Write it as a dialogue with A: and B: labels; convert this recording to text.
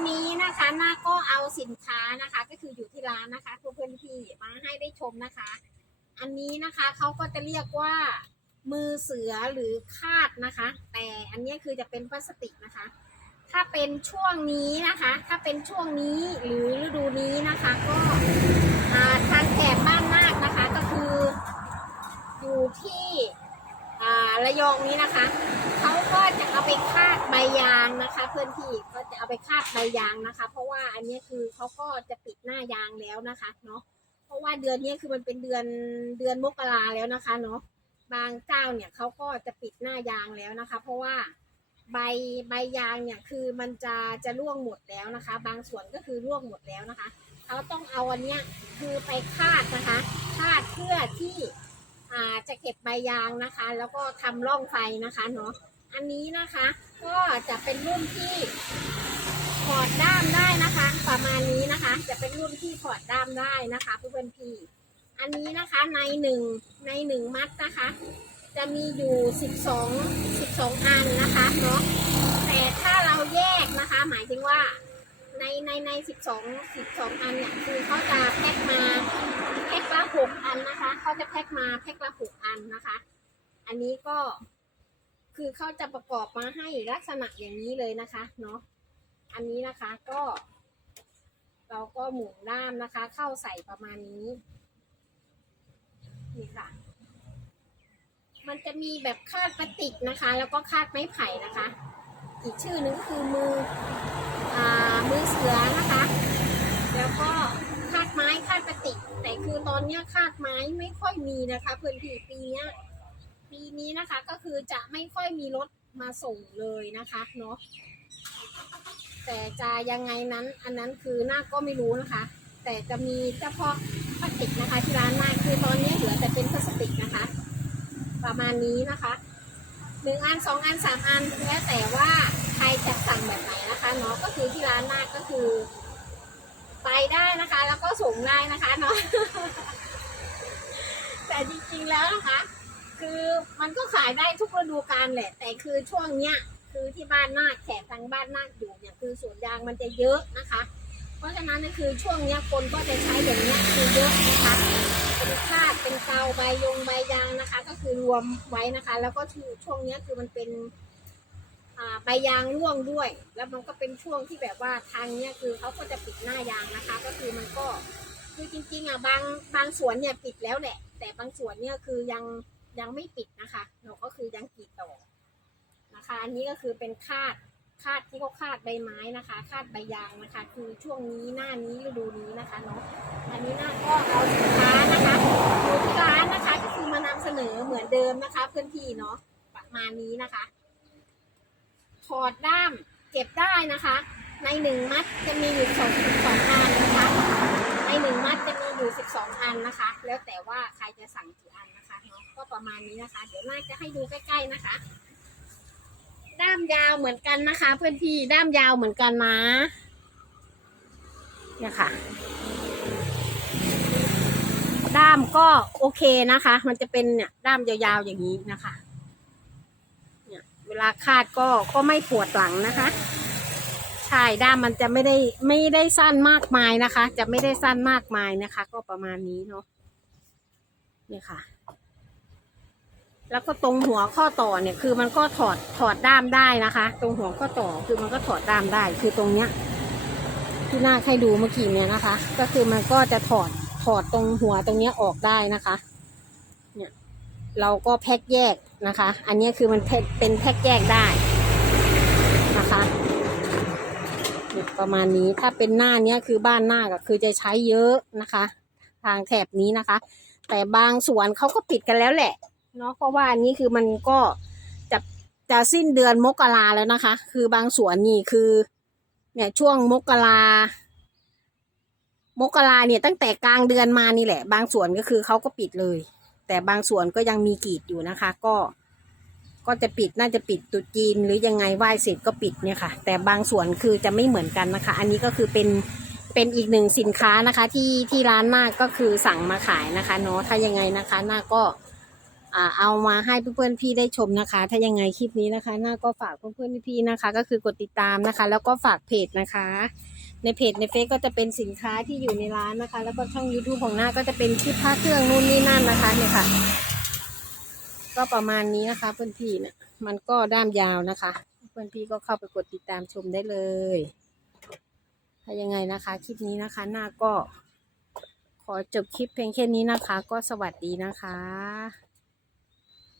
A: นนี้นะคะน้าก็เอาสินค้านะคะ ก็คืออยู่ที่ร้านนะคะเพื่อนๆพี่มาให้ได้ชมนะคะ อันนี้นะคะเขาก็จะเรียกว่า มือเสือหรือคาดนะคะ แต่อันนี้คือจะเป็นพลาสติกนะคะ ถ้าเป็นช่วงนี้นะคะ ถ้าเป็นช่วงนี้หรือฤดูนี้นะคะ ก็ทางแถบบ้านนาคนะคะก็คือ อยู่ที่ ระยองนี้นะคะเขาก็จะเอาไปคาดใบยางนะคะเพื่อนพี่ก็จะเอาไปคาดใบยางนะคะ เพราะว่าอันนี้คือเขาก็จะปิดหน้ายางแล้วนะคะเนาะเพราะว่าเดือนนี้คือมันเป็นเดือนเดือนมกราแล้วนะคะเนาะบางเจ้าเนี่ยเขาก็จะปิดหน้ายางแล้วนะคะ เพราะว่าใบใบยางเนี่ยคือมันจะจะร่วงหมดแล้วนะคะ บางส่วนก็คือร่วงหมดแล้วนะคะเขาต้องเอาอันเนี้ยคือไปคาดนะคะ คาดเพื่อที่ อ่าจะเก็บใบยางนะคะ แล้วก็ทำร่องไฟนะคะเนาะอันนี้นะคะก็จะเป็นรุ่นที่ถอดด้ามได้นะคะ ประมาณนี้นะคะ จะเป็นรุ่นที่ถอดด้ามได้นะคะเพื่อนๆพี่อันนี้นะคะในหนึ่งในหนึ่งมัดนะคะ จะมีอยู่สิบสองสิบสองอันนะคะเนาะแต่ถ้าเราแยกนะคะ หมายถึงว่าในในในสิบสองสิบสองอันเนี่ยคือเขาจะแพ็คมา แพ็คละหกอันนะคะ เขาจะแพ็คมาแพ็คละหกอันนะคะ อันนี้ก็คือเขาจะประกอบมาให้ลักษณะอย่างนี้เลยนะคะเนาะอันนี้นะคะก็ เราก็หมุนด้ามนะคะ เข้าใส่ประมาณนี้นี่ค่ะ มันจะมีแบบคาดพลาสติกนะคะ แล้วก็คาดไม้ไผ่นะคะ อีกชื่อนึงก็คือมืออ่ามือเสือนะคะ แล้วก็ ม้คาดปฏิแต่คือตอนนี้คาดไม้ไม่ค่อยมีนะคะเพื่อนพี่ปีนี้ปีนี้นะคะก็คือจะไม่ค่อยมีรถมาส่งเลยนะคะเนาะแต่จะยังไงนั้น อันนั้นคือหน้าก็ไม่รู้นะคะ แต่จะมีเฉพาะพลาสติกนะคะที่ร้านหน้าคือตอนนี้เหลือแต่เป็นพลาสติกนะคะ ประมาณนี้นะคะหนึ่งอันสองอันสามอันแล้วแต่ว่าใครจะสั่งแบบไหนนะคะเนาะก็คือที่ร้านหน้าก็คือ ไปได้นะคะ แล้วก็ส่งได้นะคะเนาะแต่จริงๆแล้วนะคะ คือมันก็ขายได้ทุกฤดูกาลแหละ แต่คือช่วงเนี้ยคือที่บ้านนาคแขกทางบ้านนาคอยู่เนี่ยคือสวนยางมันจะเยอะนะคะ เพราะฉะนั้นก็คือช่วงเนี้ยคนก็จะใช้อย่างเนี้ยคือเยอะนะคะเป็นคาดเป็นเกาใบยงใบยางนะคะ ก็คือรวมไว้นะคะ แล้วก็ช่วงเนี้ยคือมันเป็น ใบยางร่วงด้วย แล้วมันก็เป็นช่วงที่แบบว่าทางเนี้ยคือเขาก็จะปิดหน้ายางนะคะ ก็คือมันก็คือจริงๆอะบางบางสวนเนี่ยปิดแล้วแหละ แต่บางสวนเนี่ยคือยังยังไม่ปิดนะคะเราก็คือยังกรีดต่อนะคะอันนี้ก็คือเป็นคาดคาดที่เขาคาดใบไม้นะคะ คาดใบยางนะคะ คือช่วงนี้หน้านี้ฤดูนี้นะคะเนาะอันนี้หน้าก็เอาสินค้านะคะดูที่ร้านนะคะก็คือมานำเสนอเหมือนเดิมนะคะเพื่อนพี่เนาะประมาณนี้นะคะ ถอดด้ามเก็บได้นะคะ ในหนึ่งมัดจะมีอยู่สองสิบสองอันนะคะ ในหนึ่งมัดจะมีอยู่สิบสองอันนะคะ แล้วแต่ว่าใครจะสั่งกี่อันนะคะเนาะก็ประมาณนี้นะคะ เดี๋ยวน่าจะให้ดูใกล้ๆนะคะ ด้ามยาวเหมือนกันนะคะ เพื่อนพี่ด้ามยาวเหมือนกันนะเนี่ยค่ะ ด้ามก็โอเคนะคะ มันจะเป็นเนี่ยด้ามยาวๆอย่างนี้นะคะ เวลาคาดก็ก็ไม่ปวดหลังนะคะ ใช่ด้ามมันจะไม่ได้ไม่ได้สั้นมากมายนะคะ จะไม่ได้สั้นมากมายนะคะ ก็ประมาณนี้เนาะเนี่ยค่ะ แล้วก็ตรงหัวข้อต่อเนี่ยคือมันก็ถอดถอดด้ามได้นะคะ ตรงหัวข้อต่อคือมันก็ถอดด้ามได้ คือตรงเนี้ย ที่หน้าให้ดูเมื่อกี้เนี่ยนะคะ ก็คือมันก็จะถอดถอดตรงหัวตรงเนี้ยออกได้นะคะ เราก็แพ็คแยกนะคะ อันนี้คือมันเป็นแพ็คแยกได้นะคะประมาณนี้ถ้าเป็นหน้าเนี้ยคือบ้านหน้าก็คือจะใช้เยอะนะคะ ทางแถบนี้นะคะ แต่บางสวนเขาก็ปิดกันแล้วแหละเนาะเพราะว่าอันนี้คือมันก็จะจะสิ้นเดือนมกราแล้วนะคะ คือบางสวนนี่คือ เนี่ยช่วงมกรามกราเนี่ยตั้งแต่กลางเดือนมานี่แหละ บางสวนก็คือเขาก็ปิดเลย แต่บางส่วนก็ยังมีกรีดอยู่นะคะ ก็ ก็จะปิดน่าจะปิดตุจีนหรือยังไงไหว้เสร็จก็ปิดเนี่ยค่ะ แต่บางส่วนคือจะไม่เหมือนกันนะคะ อันนี้ก็คือเป็นเป็นอีกหนึ่งสินค้านะคะ ที่ที่ร้านหน้าก็คือสั่งมาขายนะคะเนาะถ้ายังไงนะคะหน้าก็เอามาให้เพื่อนๆพี่ได้ชมนะคะ ถ้ายังไงคลิปนี้นะคะหน้าก็ฝากเพื่อนๆพี่ๆนะคะ ก็คือกดติดตามนะคะ แล้วก็ฝากเพจนะคะ ในเพจในเฟซก็จะเป็นสินค้าที่อยู่ในร้านนะคะ แล้วก็ช่อง YouTube ของหน้าก็จะเป็นคลิปพระเครื่องนู่นนี่นั่นนะคะเนี่ยค่ะ ก็ประมาณนี้นะคะเพื่อนพี่เนี่ยมันก็ด้ามยาวนะคะ เพื่อนพี่ก็เข้าไปกดติดตามชมได้เลยถ้ายังไงนะคะ คลิปนี้นะคะ หน้าก็ ขอจบคลิปเพียงแค่นี้นะคะ ก็สวัสดีนะคะ